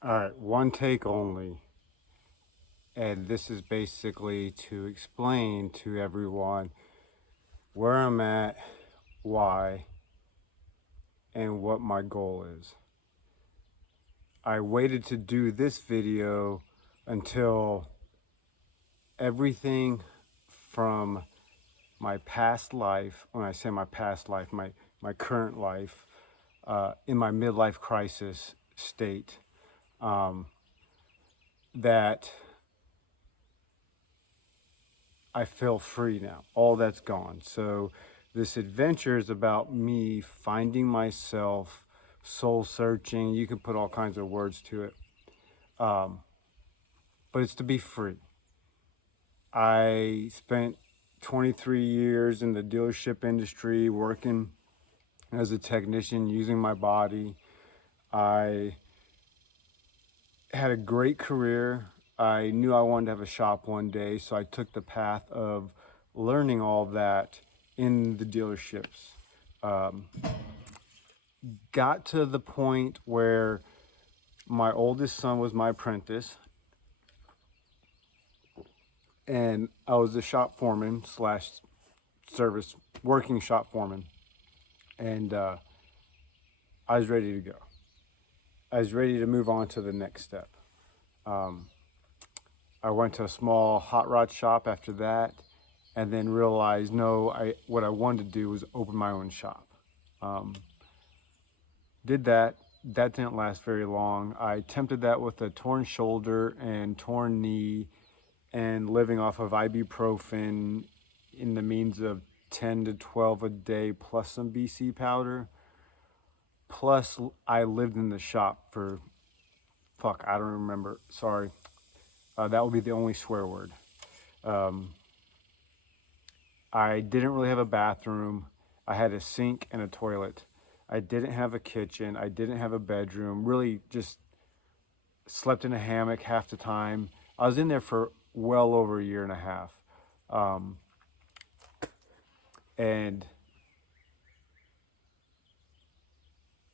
All right, one take only. And this is basically to explain to everyone where I'm at, why, and what my goal is. I waited to do this video until everything from my past life, when I say my past life, my current life, in my midlife crisis state, um, that I feel free now. All that's gone. So this adventure is about me finding myself, soul searching. You can put all kinds of words to it, um, but it's to be free. I spent 23 years in the dealership industry working as a technician, using my body. I had a great career. I knew I wanted to have a shop one day, so I took the path of learning all that in the dealerships. Um, got to the point where my oldest son was my apprentice, and I was the shop foreman slash service working shop foreman, and I was ready to go. I was ready to move on to the next step. Um, I went to a small hot rod shop after that, and then realized no, what I wanted to do was open my own shop. Um, did that. That didn't last very long. I attempted that with a torn shoulder and torn knee, and living off of ibuprofen in the means of 10 to 12 a day plus some BC powder. Plus, I lived in the shop for fuck, I don't remember. Sorry. That would be the only swear word. Um, I didn't really have a bathroom. I had a sink and a toilet. I didn't have a kitchen. I didn't have a bedroom. Really just slept in a hammock half the time. I was in there for well over a year and a half. Um, and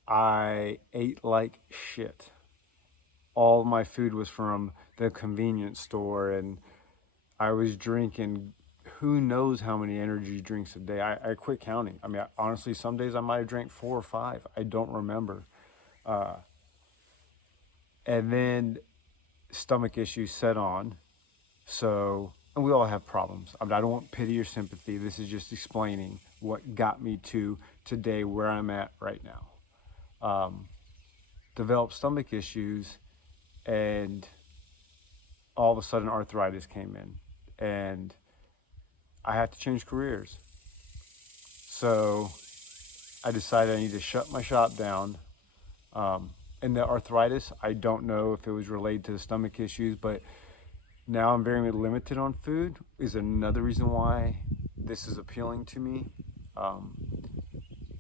I ate like shit. All of my food was from the convenience store, and I was drinking who knows how many energy drinks a day. I quit counting. I mean, honestly, some days I might have drank 4 or 5. I don't remember. Uh, and then stomach issues set on. So, and we all have problems. I mean, I don't want pity or sympathy. This is just explaining what got me to today where I'm at right now. Developed stomach issues, and all of a sudden arthritis came in, and I had to change careers. So I decided I need to shut my shop down. Um, and the arthritis, I don't know if it was related to the stomach issues, but now I'm very limited on food is another reason why this is appealing to me. Um,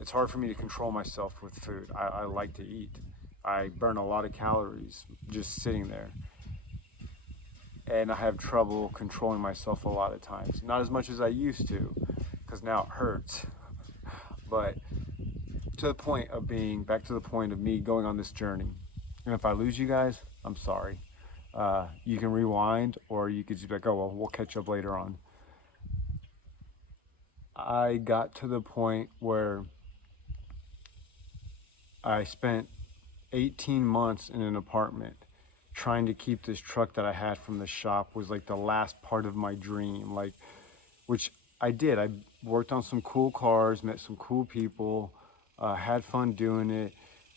it's hard for me to control myself with food. I like to eat. I burn a lot of calories just sitting there. And I have trouble controlling myself a lot of times. Not as much as I used to, because now it hurts. But to the point of being, back to the point of me going on this journey. And if I lose you guys, I'm sorry. You can rewind, or you could just be like, oh, well, we'll catch up later on. I got to the point where I spent 18 months in an apartment trying to keep this truck that I had from the shop. Was like the last part of my dream, like, which I did. I worked on some cool cars, met some cool people, had fun doing it,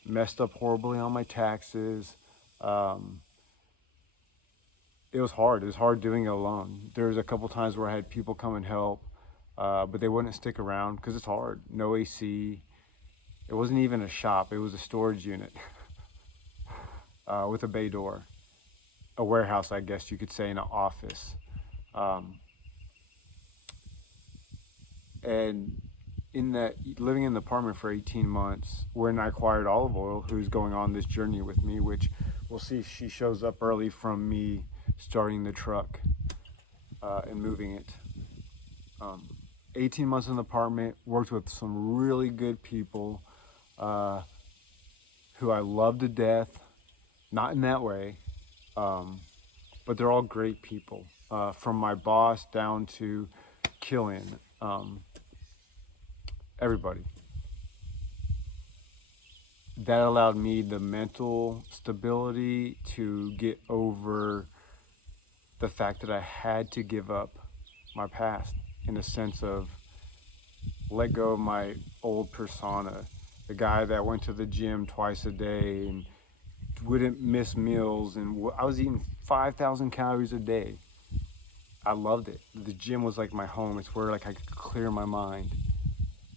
messed up horribly on my taxes. Um, it was hard. It was hard doing it alone. There was a couple times where I had people come and help, but they wouldn't stick around because it's hard. No AC. It wasn't even a shop. It was a storage unit with a bay door, a warehouse, I guess you could say, in an office. Um, and in that, living in the apartment for 18 months, when I acquired Olive Oil, who's going on this journey with me, which we'll see, she shows up early from me starting the truck and moving it. Um, 18 months in the apartment, worked with some really good people uh, who I love to death. Not in that way, but they're all great people. From my boss down to Killian, everybody. That allowed me the mental stability to get over the fact that I had to give up my past, in a sense of let go of my old persona, the guy that went to the gym twice a day and wouldn't miss meals, and I was eating 5,000 calories a day. I loved it. The gym was like my home. It's where like I could clear my mind.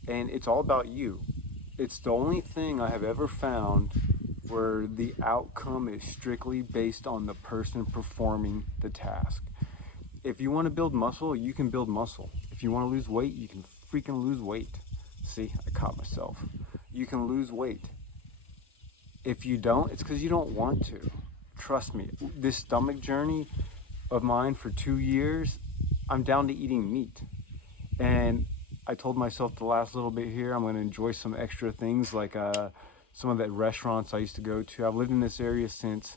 And it's all about you. It's the only thing I have ever found where the outcome is strictly based on the person performing the task. If you want to build muscle, you can build muscle. If you want to lose weight, you can freaking lose weight. See, I caught myself. You can lose weight. If you don't, it's because you don't want to. Trust me, this stomach journey of mine for 2 years, I'm down to eating meat. And I told myself the last little bit here, I'm going to enjoy some extra things like some of the restaurants I used to go to. I've lived in this area since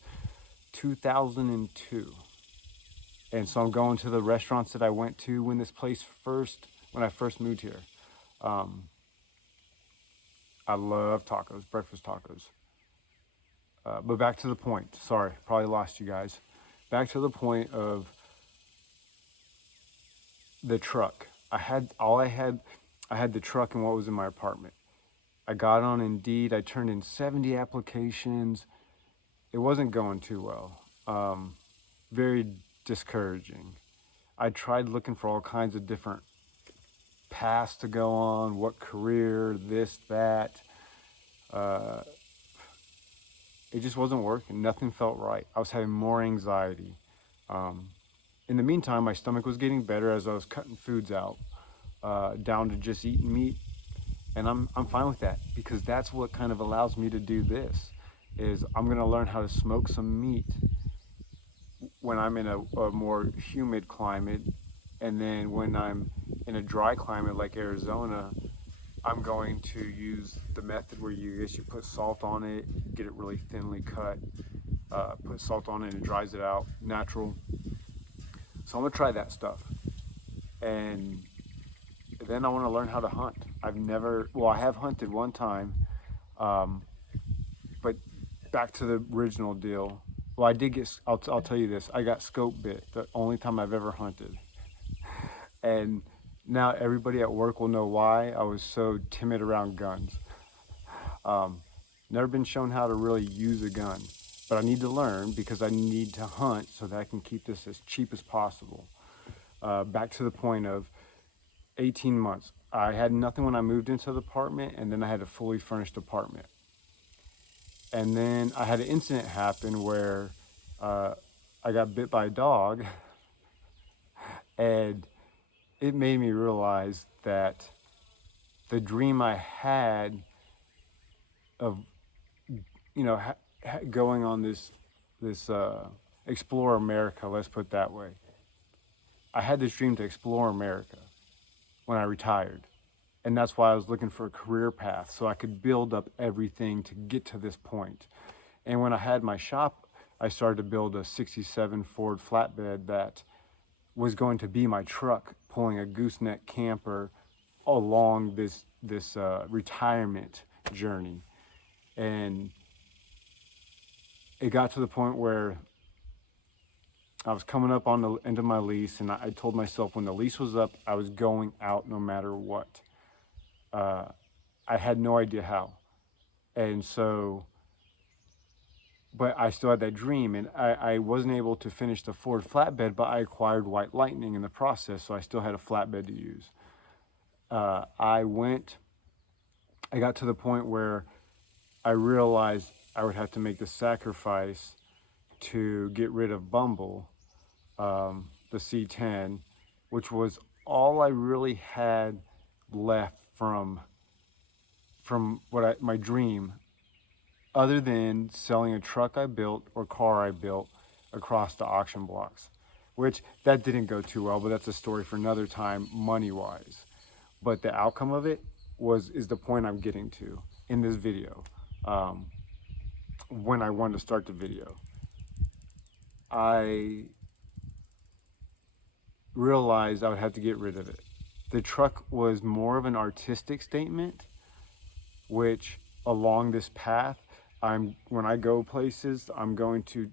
2002. And so I'm going to the restaurants that I went to when I first moved here. Um, I love tacos, breakfast tacos. But back to the point. Sorry, probably lost you guys. Back to the point of the truck. I had the truck and what was in my apartment. I got on Indeed. I turned in 70 applications. It wasn't going too well. Very discouraging. I tried looking for all kinds of different paths to go on, what career, this, that. Uh, it just wasn't working. Nothing felt right. I was having more anxiety. Um, in the meantime, my stomach was getting better as I was cutting foods out, down to just eating meat, and I'm fine with that because that's what kind of allows me to do this. Is I'm gonna learn how to smoke some meat when I'm in a more humid climate, and then when I'm in a dry climate like Arizona, I'm going to use the method where you put salt on it, get it really thinly cut, put salt on it and it dries it out, natural. So I'm gonna try that stuff, and then I want to learn how to hunt. I have hunted one time, um, but back to the original deal. Well, I did get. I'll tell you this. I got scope bit the only time I've ever hunted, and now everybody at work will know why I was so timid around guns. Um, Never been shown how to really use a gun, but I need to learn because I need to hunt so that I can keep this as cheap as possible. Back to the point of 18 months. I had nothing when I moved into the apartment, and then I had a fully furnished apartment. And then I had an incident happen where uh, I got bit by a dog, and it made me realize that the dream I had of, going on this explore America, let's put it that way. I had this dream to explore America when I retired. And that's why I was looking for a career path so I could build up everything to get to this point. And when I had my shop, I started to build a 67 Ford flatbed that was going to be my truck pulling a gooseneck camper along this retirement journey. And it got to the point where I was coming up on the end of my lease, and I told myself when the lease was up, I was going out no matter what. Uh, I had no idea how. And so, but I still had that dream, and I wasn't able to finish the Ford flatbed, but I acquired White Lightning in the process, so I still had a flatbed to use. Uh, I went, I got to the point where I realized I would have to make the sacrifice to get rid of Bumble, the C10, which was all I really had left from my dream, other than selling a truck I built or car I built across the auction blocks, which that didn't go too well, but that's a story for another time, money wise. But the outcome of it is the point I'm getting to in this video. Um, when I wanted to start the video. I realized I would have to get rid of it. The truck was more of an artistic statement, which along this path, when I go places, I'm going to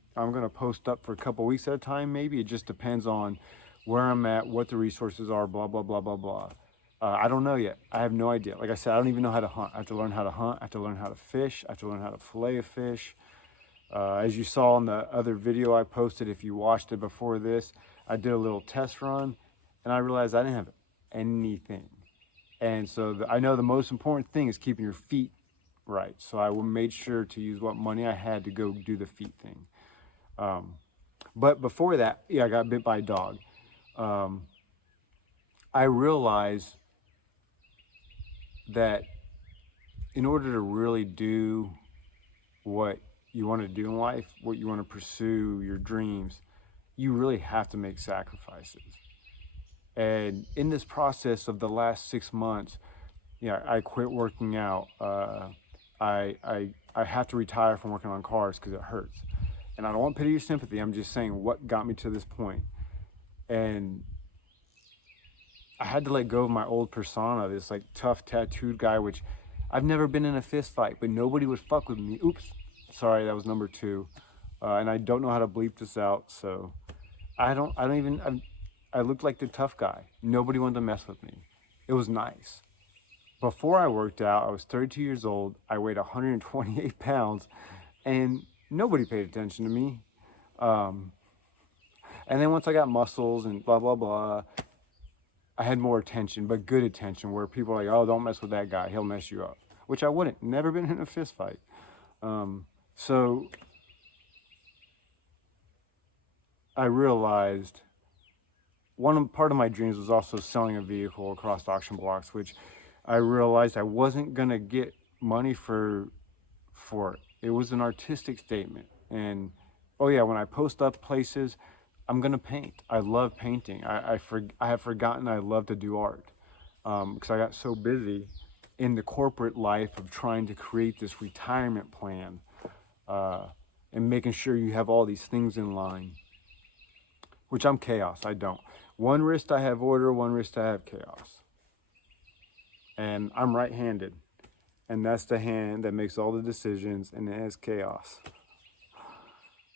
post up for a couple weeks at a time. Maybe it just depends on where I'm at, what the resources are, blah blah blah blah blah. I don't know yet. I have no idea. Like I said, I don't even know how to hunt. I have to learn how to hunt. I have to learn how to fish. I have to learn how to fillet a fish. As you saw in the other video I posted, if you watched it before this, I did a little test run, and I realized I didn't have anything. And so I know the most important thing is keeping your feet right. So I made sure to use what money I had to go do the feet thing. But before that, yeah, I got bit by a dog. I realized that in order to really do what you want to do in life, what you want to pursue, your dreams, you really have to make sacrifices. And in this process of the last 6 months, yeah, I quit working out. I have to retire from working on cars because it hurts. And I don't want pity or sympathy. I'm just saying what got me to this point. And I had to let go of my old persona, this like tough tattooed guy, which I've never been in a fist fight, but nobody would fuck with me. Oops, sorry, that was number 2. And I don't know how to bleep this out, so I looked like the tough guy. Nobody wanted to mess with me. It was nice. Before I worked out, I was 32 years old. I weighed 128 pounds, and nobody paid attention to me. And then once I got muscles and blah, blah, blah, I had more attention, but good attention, where people are like, oh, don't mess with that guy. He'll mess you up, which I wouldn't. Never been in a fist fight. So I realized part of my dreams was also selling a vehicle across auction blocks, which I realized I wasn't gonna get money for it. It was an artistic statement. And oh yeah, when I post up places, I'm gonna paint. I love painting. I have forgotten I love to do art because I got so busy in the corporate life of trying to create this retirement plan and making sure you have all these things in line, which I'm chaos. I don't. One wrist I have order, one wrist I have chaos. And I'm right-handed. And that's the hand that makes all the decisions, and it has chaos.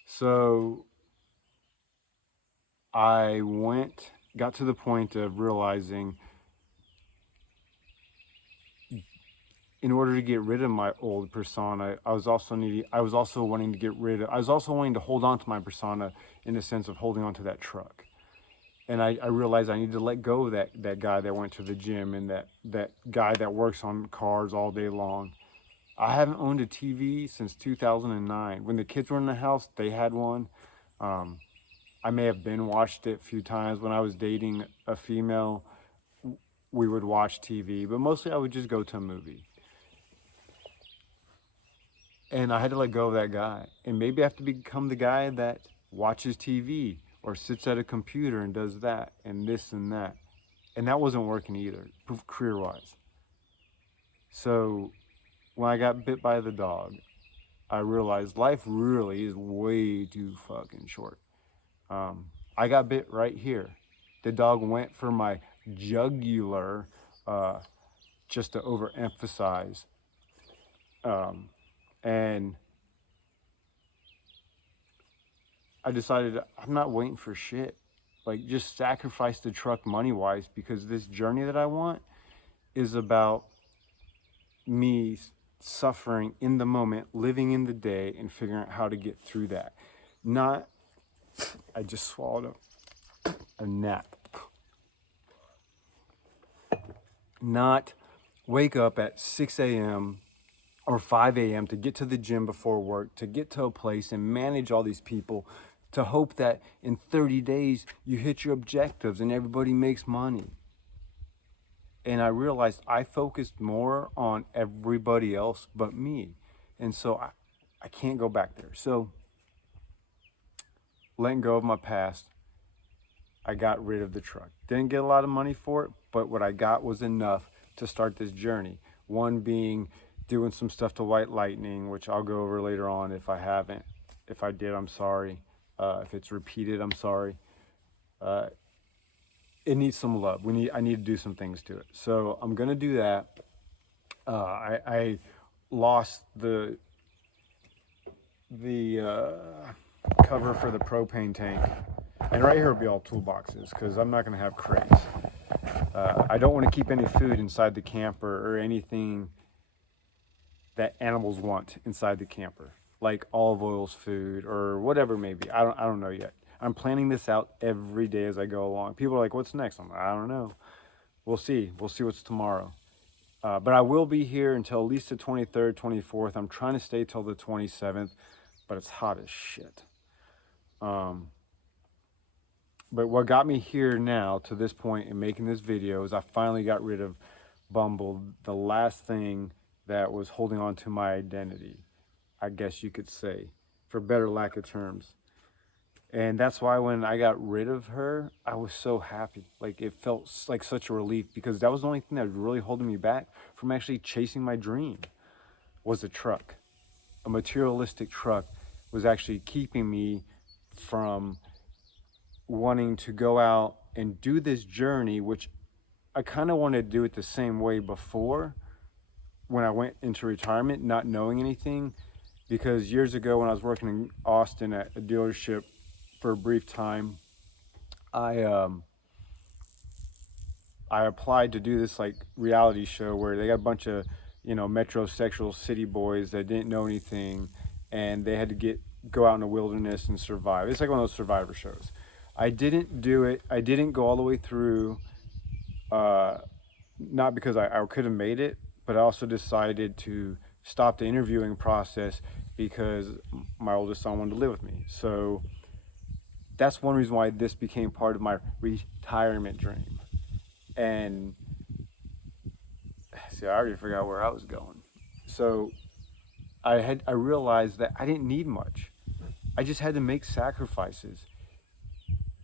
So I got to the point of realizing in order to get rid of my old persona, I was also wanting to hold on to my persona in the sense of holding on to that truck. And I realized I needed to let go of that guy that went to the gym and that guy that works on cars all day long. I haven't owned a TV since 2009. When the kids were in the house, they had one. I may have watched it a few times. When I was dating a female, we would watch TV, but mostly I would just go to a movie. And I had to let go of that guy. And maybe I have to become the guy that watches TV or sits at a computer and does that and this and that. And that wasn't working either, career-wise. So when I got bit by the dog, I realized life really is way too fucking short. I got bit right here. The dog went for my jugular just to overemphasize. And I decided I'm not waiting for shit. Like, just sacrifice the truck money-wise, because this journey that I want is about me suffering in the moment, living in the day, and figuring out how to get through that. Not, I just swallowed a nap. Not wake up at 6 a.m. or 5 a.m. to get to the gym before work, to get to a place and manage all these people, to hope that in 30 days you hit your objectives and everybody makes money. And I realized I focused more on everybody else but me. And so I can't go back there. So letting go of my past, I got rid of the truck. Didn't get a lot of money for it, but what I got was enough to start this journey. One being doing some stuff to White Lightning, which I'll go over later on if I haven't. If I did, I'm sorry. If it's repeated, I'm sorry. Uh, it needs some love. I need to do some things to it. So I'm gonna do that. I lost the cover for the propane tank, and right here will be all toolboxes because I'm not gonna have crates. I don't want to keep any food inside the camper or anything that animals want inside the camper, like olive oil's food or whatever it may be. I don't know yet. I'm planning this out every day as I go along. People are like, "What's next?" I'm like, "I don't know. We'll see. We'll see what's tomorrow." But I will be here until at least the 23rd, 24th. I'm trying to stay till the 27th, but it's hot as shit. But what got me here now to this point in making this video is I finally got rid of Bumble, the last thing that was holding on to my identity, I guess you could say, for better lack of terms. And that's why when I got rid of her, I was so happy. Like, it felt like such a relief because that was the only thing that was really holding me back from actually chasing my dream, was a truck. A materialistic truck was actually keeping me from wanting to go out and do this journey, which I kind of wanted to do it the same way before when I went into retirement, not knowing anything. Because years ago when I was working in Austin at a dealership for a brief time, I applied to do this like reality show where they got a bunch of, metrosexual city boys that didn't know anything, and they had to go out in the wilderness and survive. It's like one of those Survivor shows. I didn't do it. I didn't go all the way through, not because I could have made it, but I also decided to stop the interviewing process because my oldest son wanted to live with me. So that's one reason why this became part of my retirement dream. And see, I already forgot where I was going. So I realized that I didn't need much. I just had to make sacrifices.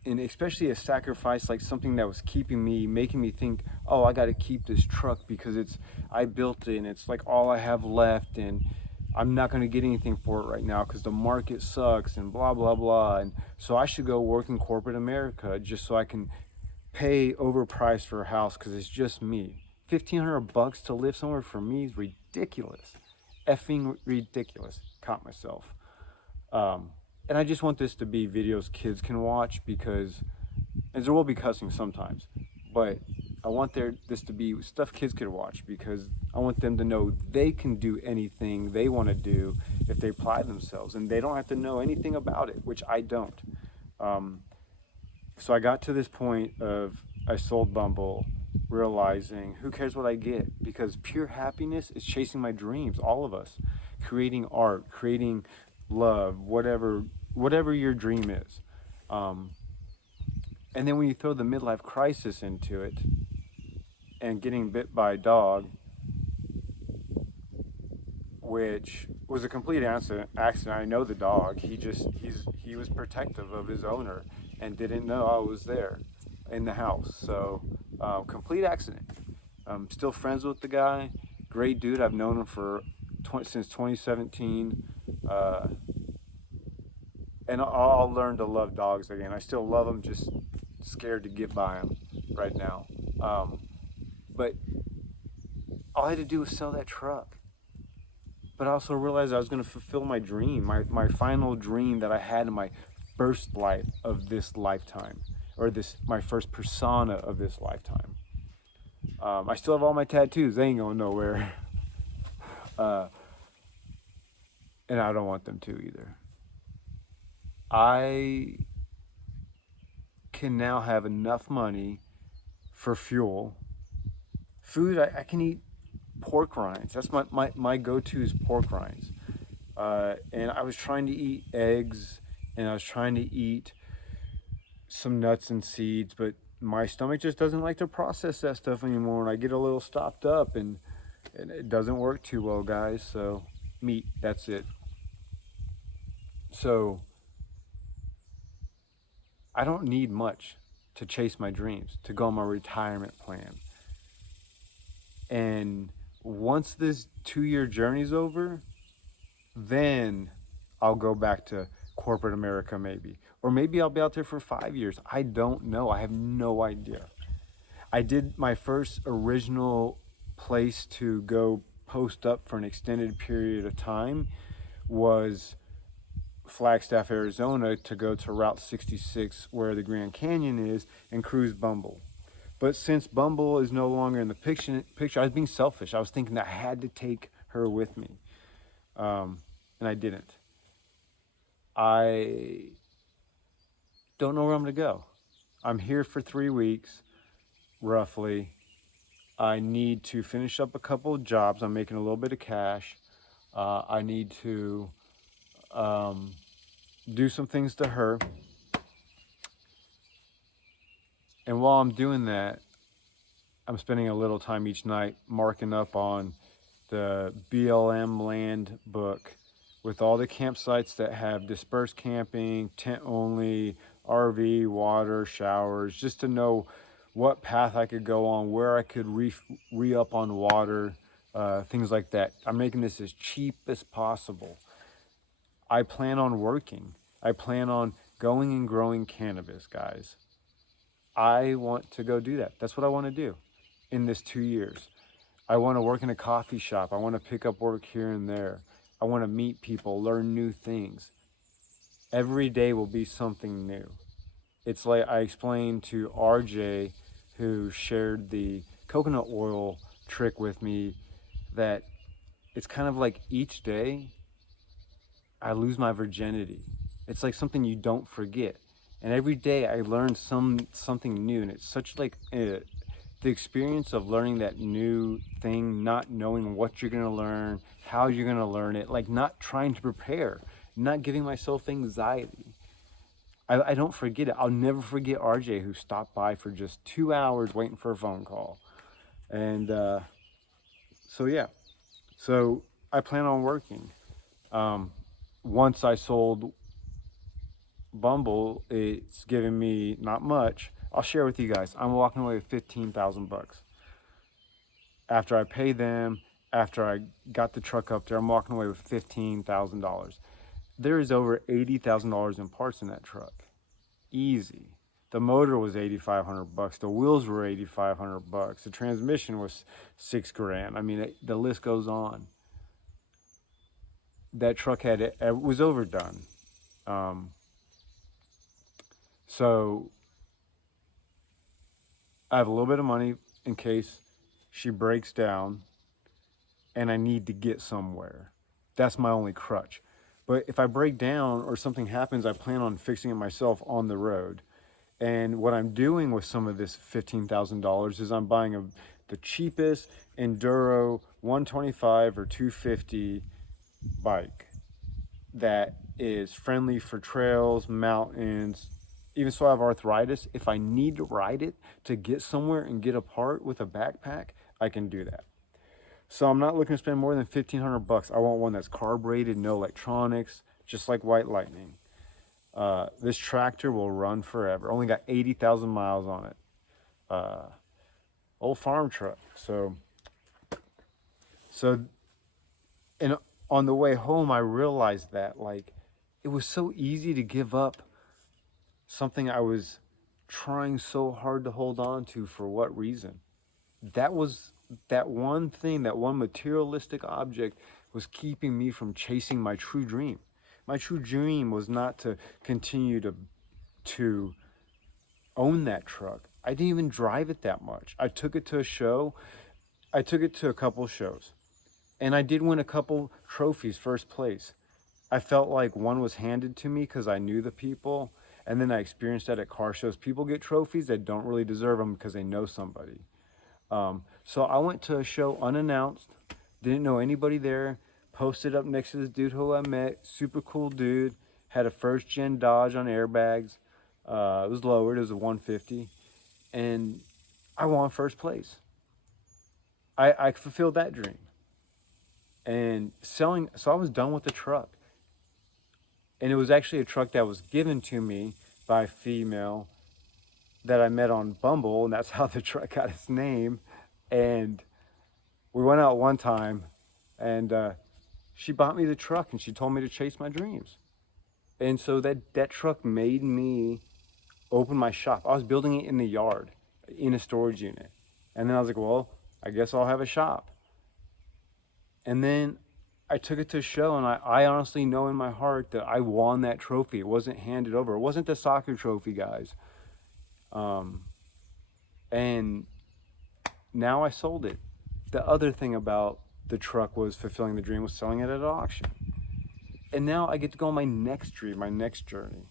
And especially a sacrifice like something that was making me think, oh, I got to keep this truck because I built it and it's like all I have left, and I'm not going to get anything for it right now because the market sucks and blah, blah, blah. And so I should go work in corporate America just so I can pay overpriced for a house because it's just me. $1,500 to live somewhere for me is ridiculous. Effing ridiculous. Caught myself. And I just want this to be videos kids can watch because, and there will be cussing sometimes, but I want this to be stuff kids can watch because I want them to know they can do anything they want to do if they apply themselves, and they don't have to know anything about it, which I don't. So I got to this point of I sold Bumble, realizing who cares what I get, because pure happiness is chasing my dreams. All of us, creating art, creating love, whatever your dream is. And then when you throw the midlife crisis into it and getting bit by a dog, which was a complete accident. I know the dog. He was protective of his owner and didn't know I was there in the house. So complete accident. I'm still friends with the guy. Great dude. I've known him since 2017. And I'll learn to love dogs again. I still love them, just scared to get by them right now. But all I had to do was sell that truck. But I also realized I was going to fulfill my dream, my final dream that I had in my first life of this lifetime, or my first persona of this lifetime. I still have all my tattoos. They ain't going nowhere. And I don't want them to either. I can now have enough money for fuel. Food, I can eat pork rinds. That's my go-to is pork rinds. And I was trying to eat eggs, and I was trying to eat some nuts and seeds, but my stomach just doesn't like to process that stuff anymore, and I get a little stopped up, and it doesn't work too well, guys. So meat, that's it. So I don't need much to chase my dreams, to go on my retirement plan. And once this 2-year journey's over, then I'll go back to corporate America maybe. Or maybe I'll be out there for 5 years. I don't know. I have no idea. I did my first original place to go post up for an extended period of time was Flagstaff, Arizona, to go to Route 66 where the Grand Canyon is and cruise Bumble. But since Bumble is no longer in the picture, I was being selfish. I was thinking that I had to take her with me, and I didn't. I don't know where I'm going to go. I'm here for 3 weeks, roughly. I need to finish up a couple of jobs. I'm making a little bit of cash. I need to do some things to her. And while I'm doing that, I'm spending a little time each night marking up on the BLM land book with all the campsites that have dispersed camping, tent only, RV, water, showers, just to know what path I could go on, where I could re up on water, things like that. I'm making this as cheap as possible. I plan on working. I plan on going and growing cannabis, guys. I want to go do that. That's what I want to do in this 2 years. I want to work in a coffee shop. I want to pick up work here and there. I want to meet people, learn new things. Every day will be something new. It's like I explained to RJ, who shared the coconut oil trick with me, that it's kind of like each day I lose my virginity. It's like something you don't forget. And every day I learn something new, and it's such like the experience of learning that new thing, not knowing what you're going to learn, how you're going to learn it, like not trying to prepare, not giving myself anxiety. I don't forget it. I'll never forget RJ, who stopped by for just 2 hours waiting for a phone call. And so, yeah. So I plan on working. Once I sold Bumble, it's given me not much. I'll share with you guys. I'm walking away with 15,000 bucks. After I pay them, after I got the truck up there, I'm walking away with $15,000. There is over $80,000 in parts in that truck. Easy. The motor was 8,500 bucks. The wheels were 8,500 bucks. The transmission was $6,000. I mean, the list goes on. That truck it was overdone. So I have a little bit of money in case she breaks down and I need to get somewhere. That's my only crutch. But if I break down or something happens, I plan on fixing it myself on the road. And what I'm doing with some of this $15,000 is I'm buying the cheapest Enduro 125 or 250 bike that is friendly for trails, mountains. Even so, I have arthritis. If I need to ride it to get somewhere and get apart with a backpack, I can do that. So I'm not looking to spend more than 1,500 bucks. I want one that's carbureted, no electronics, just like White Lightning. This tractor will run forever. Only got 80,000 miles on it. Old farm truck. So, and on the way home, I realized that like it was so easy to give up something I was trying so hard to hold on to. For what reason? That was that one thing, that one materialistic object was keeping me from chasing my true dream. My true dream was not to continue to own that truck. I didn't even drive it that much. I took it to a show. I took it to a couple shows. And I did win a couple trophies, first place. I felt like one was handed to me because I knew the people. And then I experienced that at car shows. People get trophies that don't really deserve them because they know somebody. So I went to a show unannounced, didn't know anybody there, posted up next to this dude who I met, super cool dude, had a first gen Dodge on airbags. It was lowered, it was a 150, and I won first place. I fulfilled that dream. And so I was done with the truck. And it was actually a truck that was given to me by a female that I met on Bumble, and that's how the truck got its name. And We went out one time, and she bought me the truck, and she told me to chase my dreams. And so that truck made me open my shop. I was building it in the yard, in a storage unit. And then I was like, well, I guess I'll have a shop. And then I took it to a show, and I honestly know in my heart that I won that trophy. It wasn't handed over. It wasn't the soccer trophy, guys. Um, and now I sold it. The other thing about the truck was fulfilling the dream was selling it at an auction. And now I get to go on my next dream, my next journey,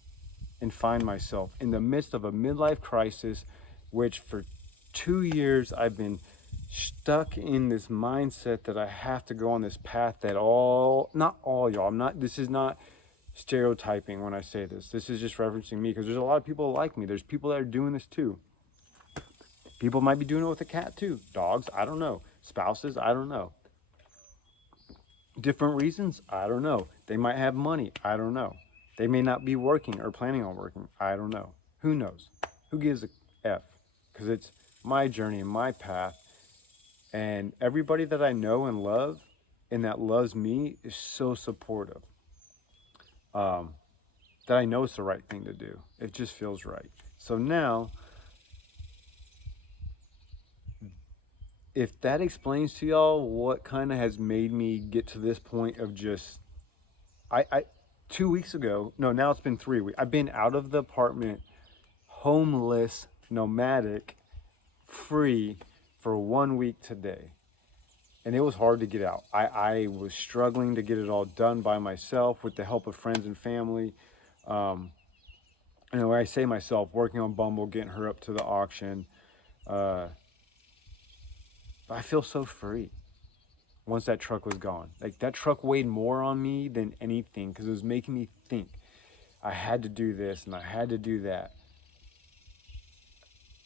and find myself in the midst of a midlife crisis, which for 2 years I've been stuck in this mindset that I have to go on this path that not all y'all, this is not stereotyping when I say this. This is just referencing me, because there's a lot of people like me. There's people that are doing this too. People might be doing it with a cat too. Dogs, I don't know. Spouses, I don't know. Different reasons, I don't know. They might have money, I don't know. They may not be working or planning on working, I don't know. Who knows? Who gives a F? Because it's my journey and my path. And everybody that I know and love and that loves me is so supportive, that I know it's the right thing to do. It just feels right. So now, if that explains to y'all what kind of has made me get to this point of just, I 2 weeks ago, no, now it's been 3 weeks. I've been out of the apartment, homeless, nomadic, free for 1 week today. And it was hard to get out. I was struggling to get it all done by myself with the help of friends and family. And when I say myself, working on Bumble, getting her up to the auction. But I feel so free once that truck was gone. Like, that truck weighed more on me than anything, because it was making me think I had to do this and I had to do that.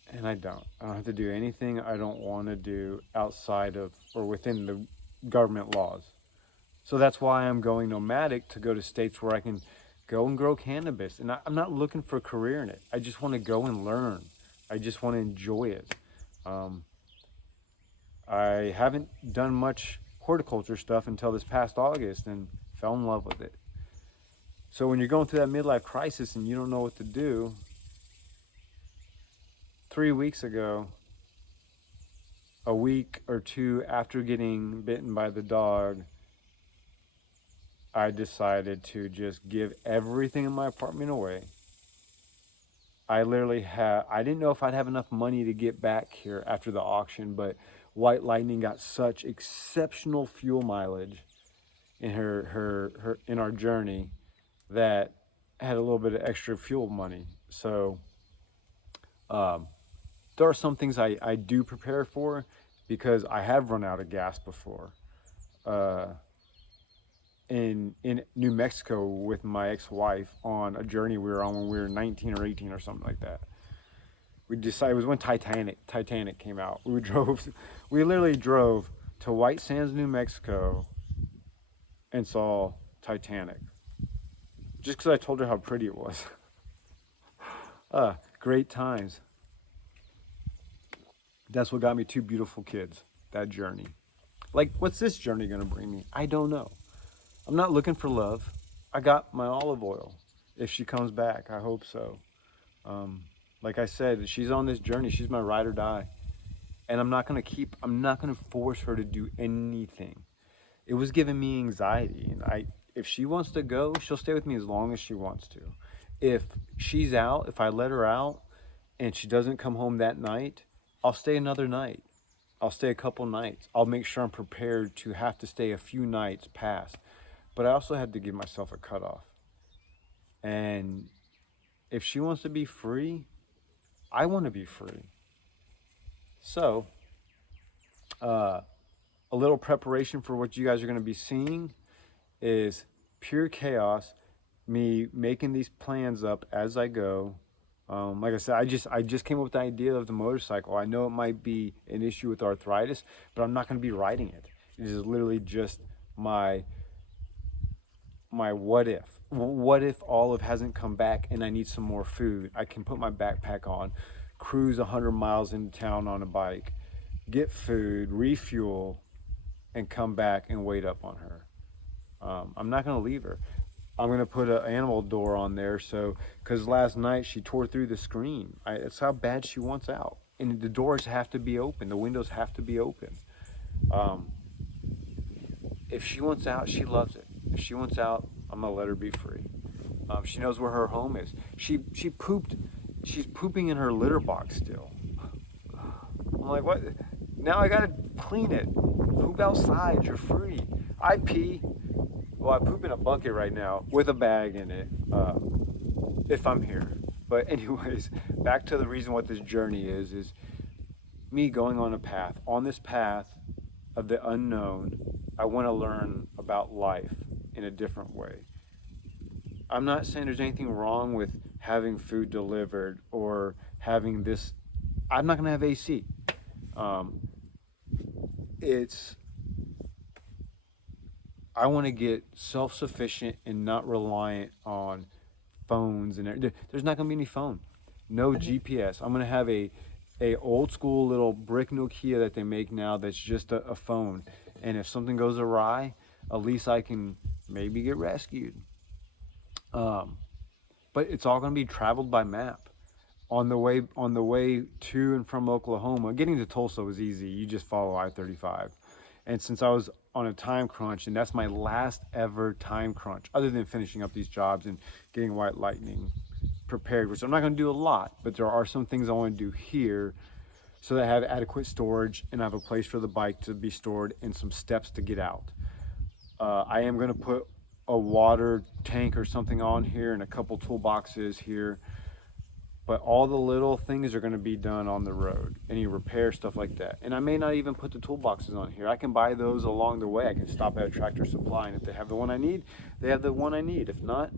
And I don't have to do anything I don't want to do outside of or within the government laws. So that's why I'm going nomadic, to go to states where I can go and grow cannabis. And I'm not looking for a career in it. I just want to go and learn. I just want to enjoy it. I haven't done much horticulture stuff until this past August, and fell in love with it. So when you're going through that midlife crisis and you don't know what to do, 3 weeks ago, a week or two after getting bitten by the dog, I decided to just give everything in my apartment away. I didn't know if I'd have enough money to get back here after the auction, but White Lightning got such exceptional fuel mileage in in our journey that I had a little bit of extra fuel money. So there are some things I do prepare for, because I have run out of gas before. In New Mexico with my ex-wife, on a journey we were on when we were 19 or 18 or something like that. We decided, it was when Titanic came out. We literally drove to White Sands, New Mexico, and saw Titanic. Just because I told her how pretty it was. Great times. That's what got me two beautiful kids, that journey. Like, what's this journey gonna bring me? I don't know. I'm not looking for love. I got my olive oil. If she comes back, I hope so. Like I said, she's on this journey. She's my ride or die. And I'm not gonna force her to do anything. It was giving me anxiety. And if she wants to go, she'll stay with me as long as she wants to. If she's out, if I let her out and she doesn't come home that night, I'll stay another night. I'll stay a couple nights. I'll make sure I'm prepared to have to stay a few nights past. But I also had to give myself a cutoff. And if she wants to be free, I want to be free. So, a little preparation for what you guys are going to be seeing is pure chaos, me making these plans up as I go. Like I said, I just came up with the idea of the motorcycle. I know it might be an issue with arthritis, but I'm not going to be riding it. It is literally just my what if. What if Olive hasn't come back and I need some more food? I can put my backpack on, cruise 100 miles into town on a bike, get food, refuel, and come back and wait up on her. I'm not going to leave her. I'm going to put an animal door on there, so because last night she tore through the screen. That's how bad she wants out. And the doors have to be open. The windows have to be open. Um, if she wants out, she loves it. If she wants out, I'm gonna let her be free. She knows where her home is. She pooped. She's pooping in her litter box still. I'm like, what? Now I gotta clean it. Poop outside. You're free. I pee. Well, I poop in a bucket right now with a bag in it. If I'm here. But anyways, back to the reason what this journey is me going on a path. On this path of the unknown, I want to learn about life in a different way. I'm not saying there's anything wrong with having food delivered or having this. I'm not going to have AC. Um, it's I want to get self-sufficient and not reliant on phones and there's not going to be any phone, no GPS. I'm going to have a old school little brick Nokia that they make now that's just a phone, and if something goes awry, at least I can maybe get rescued. Um, but it's all going to be traveled by map. On the way to and from Oklahoma, getting to Tulsa was easy. You just follow I-35. And since I was on a time crunch, and that's my last ever time crunch, other than finishing up these jobs and getting White Lightning prepared, which I'm not going to do a lot, but there are some things I want to do here so that I have adequate storage and I have a place for the bike to be stored and some steps to get out. I am going to put a water tank or something on here and a couple toolboxes here, but all the little things are going to be done on the road, any repair stuff like that. And I may not even put the toolboxes on here. I can buy those along the way. I can stop at a Tractor Supply, and if they have the one I need, they have the one I need. If not,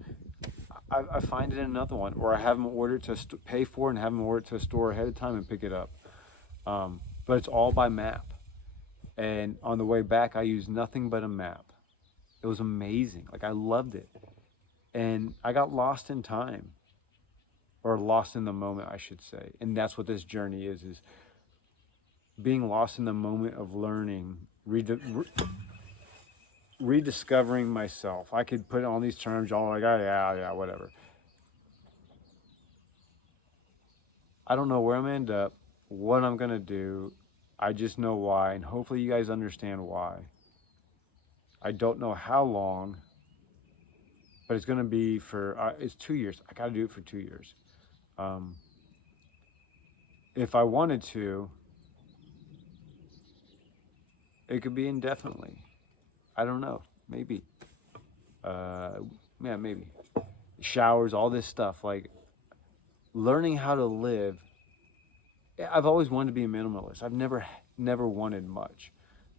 I find it in another one, or I have them ordered to pay for and have them ordered to a store ahead of time and pick it up. But it's all by map. And on the way back, I used nothing but a map. It was amazing. Like, I loved it. And I got lost in time, or lost in the moment, I should say. And that's what this journey is being lost in the moment of learning, rediscovering myself. I could put all these terms, y'all are like, oh, yeah, whatever. I don't know where I'm gonna end up, what I'm gonna do. I just know why, and hopefully you guys understand why. I don't know how long, but it's gonna be for, it's 2 years. I gotta do it for 2 years. If I wanted to, it could be indefinitely. I don't know, maybe. Yeah, maybe. Showers, all this stuff, like learning how to live. I've always wanted to be a minimalist. I've never wanted much,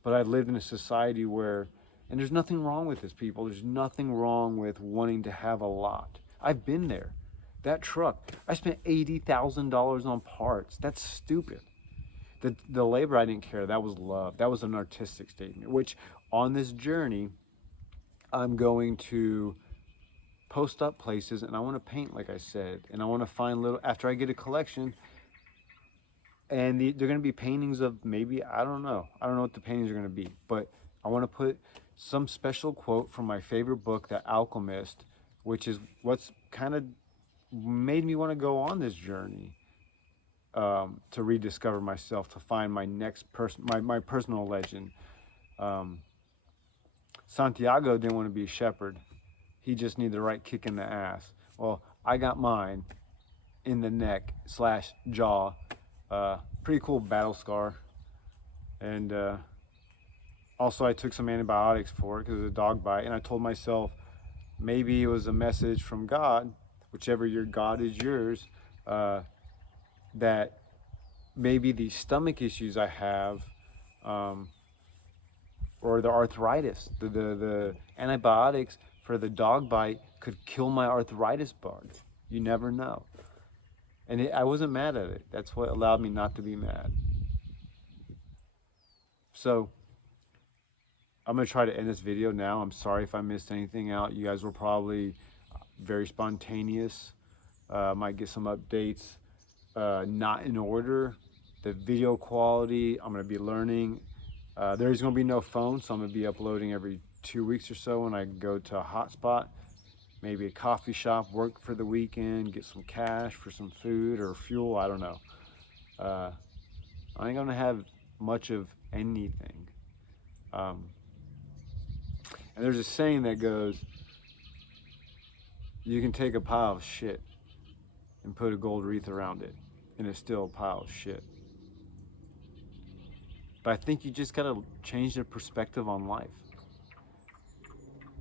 but I lived in a society where, and there's nothing wrong with this, people. There's nothing wrong with wanting to have a lot. I've been there. That truck, I spent $80,000 on parts. That's stupid. The labor, I didn't care. That was love. That was an artistic statement, which on this journey, I'm going to post up places, and I want to paint, like I said, and I want to find little, after I get a collection, and they're going to be paintings of maybe, I don't know what the paintings are going to be, but I want to put some special quote from my favorite book, The Alchemist, which is what's kind of made me want to go on this journey, to rediscover myself, to find my next person, my personal legend. Santiago didn't want to be a shepherd. He just needed the right kick in the ass. Well, I got mine in the neck / jaw. Pretty cool battle scar. And also I took some antibiotics for it because it was a dog bite. And I told myself maybe it was a message from God, whichever your God is yours, that maybe the stomach issues I have, or the arthritis, the antibiotics for the dog bite could kill my arthritis bug. You never know. And I wasn't mad at it. That's what allowed me not to be mad. So I'm going to try to end this video now. I'm sorry if I missed anything out. You guys were probably very spontaneous. Might get some updates. Not in order. The video quality, I'm going to be learning. There's going to be no phone, so I'm going to be uploading every 2 weeks or so when I go to a hotspot, maybe a coffee shop, work for the weekend, get some cash for some food or fuel. I don't know. I ain't going to have much of anything. And there's a saying that goes, you can take a pile of shit and put a gold wreath around it, and it's still a pile of shit. But I think you just gotta change the perspective on life.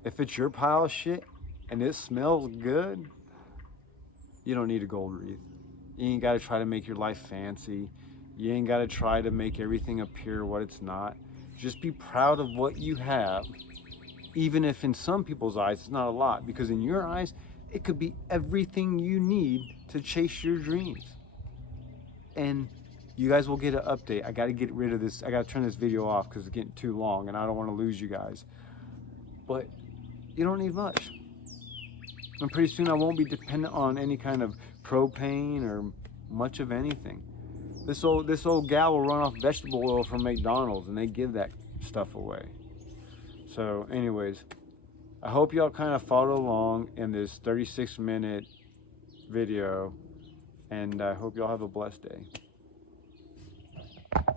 If it's your pile of shit and it smells good, you don't need a gold wreath. You ain't gotta try to make your life fancy. You ain't gotta try to make everything appear what it's not. Just be proud of what you have, even if in some people's eyes it's not a lot, because in your eyes, it could be everything you need to chase your dreams. And you guys will get an update. I got to get rid of this. I got to turn this video off because it's getting too long and I don't want to lose you guys. But you don't need much. And pretty soon I won't be dependent on any kind of propane or much of anything. This old gal will run off vegetable oil from McDonald's and they give that stuff away. So anyways, I hope y'all kind of follow along in this 36-minute video, and I hope y'all have a blessed day.